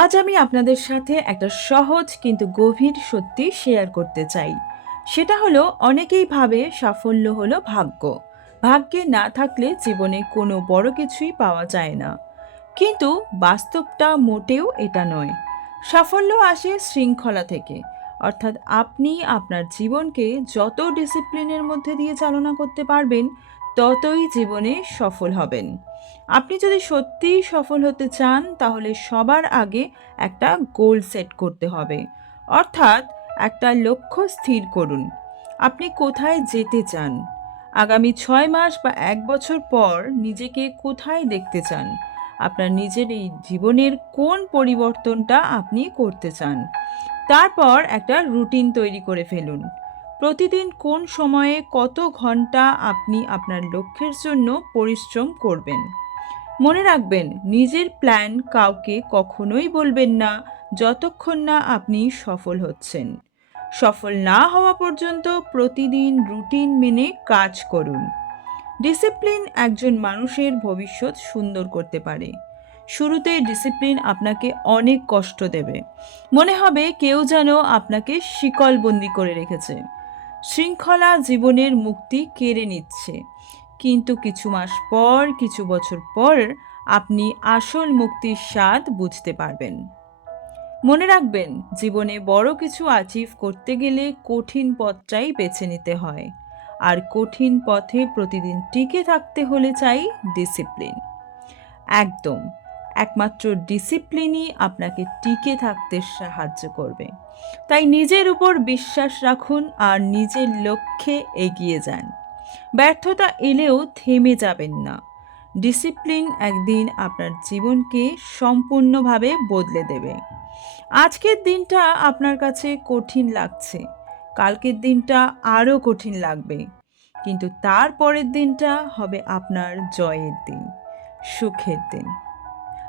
আজ আমি আপনাদের সাথে একটা সহজ কিন্তু গভীর সত্যি শেয়ার করতে চাই। সেটা হলো, অনেকেই ভাবে সাফল্য হলো ভাগ্য। ভাগ্যে না থাকলে জীবনে কোনো বড় কিছুই পাওয়া যায় না। কিন্তু বাস্তবটা মোটেও এটা নয়। সাফল্য আসে শৃঙ্খলা থেকে। অর্থাৎ আপনি আপনার জীবনকে যত ডিসিপ্লিনের মধ্যে দিয়ে চালনা করতে পারবেন ততই জীবনে সফল হবেন। আপনি যদি সত্যিই সফল হতে চান, তাহলে সবার আগে একটা গোল সেট করতে হবে। অর্থাৎ একটা লক্ষ্য স্থির করুন। আপনি কোথায় যেতে চান? আগামী ছয় মাস বা এক বছর পর নিজেকে কোথায় দেখতে চান? আপনার নিজের এই জীবনের কোন পরিবর্তনটা আপনি করতে চান? তারপর একটা রুটিন তৈরি করে ফেলুন। প্রতিদিন কোন সময়ে কত ঘণ্টা আপনি আপনার লক্ষ্যের জন্য পরিশ্রম করবেন? মনে রাখবেন, নিজের প্ল্যান কাউকে কখনোই বলবেন না যতক্ষণ না আপনি সফল হচ্ছেন। সফল না হওয়া পর্যন্ত প্রতিদিন রুটিন মেনে কাজ করুন। ডিসিপ্লিন একজন মানুষের ভবিষ্যৎ সুন্দর করতে পারে। শুরুতে ডিসিপ্লিন আপনাকে অনেক কষ্ট দেবে। মনে হবে কেউ যেন আপনাকে শিকলবন্দি করে রেখেছে। শৃঙ্খলা জীবনের মুক্তি কেড়ে নিচ্ছে। কিন্তু কিছু মাস পর, কিছু বছর পর আপনি আসল মুক্তির স্বাদ বুঝতে পারবেন। মনে রাখবেন, জীবনে বড় কিছু অ্যাচিভ করতে গেলে কঠিন পথটাই বেছে নিতে হয়। আর কঠিন পথে প্রতিদিন টিকে থাকতে হলে চাই ডিসিপ্লিন একদম। একমাত্র ডিসিপ্লিনই আপনাকে টিকে থাকতে সাহায্য করবে। তাই নিজের উপর বিশ্বাস রাখুন আর নিজের লক্ষ্যে এগিয়ে যান। ব্যর্থতা এলেও থেমে যাবেন না। ডিসিপ্লিন একদিন আপনার জীবনকে সম্পূর্ণভাবে বদলে দেবে। আজকের দিনটা আপনার কাছে কঠিন লাগছে। কালকের দিনটা আরও কঠিন লাগবে। কিন্তু তার পরের দিনটা হবে আপনার জয়ের দিন, সুখের দিন।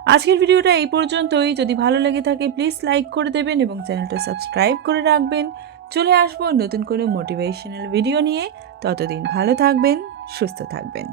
আজকের ভিডিওটা এই পর্যন্তই। যদি ভালো লেগে থাকে প্লিজ লাইক করে দেবেন এবং চ্যানেলটা সাবস্ক্রাইব করে রাখবেন। চলে আসব নতুন কোনো মোটিভেশনাল ভিডিও নিয়ে। ততদিন ভালো থাকবেন, সুস্থ থাকবেন।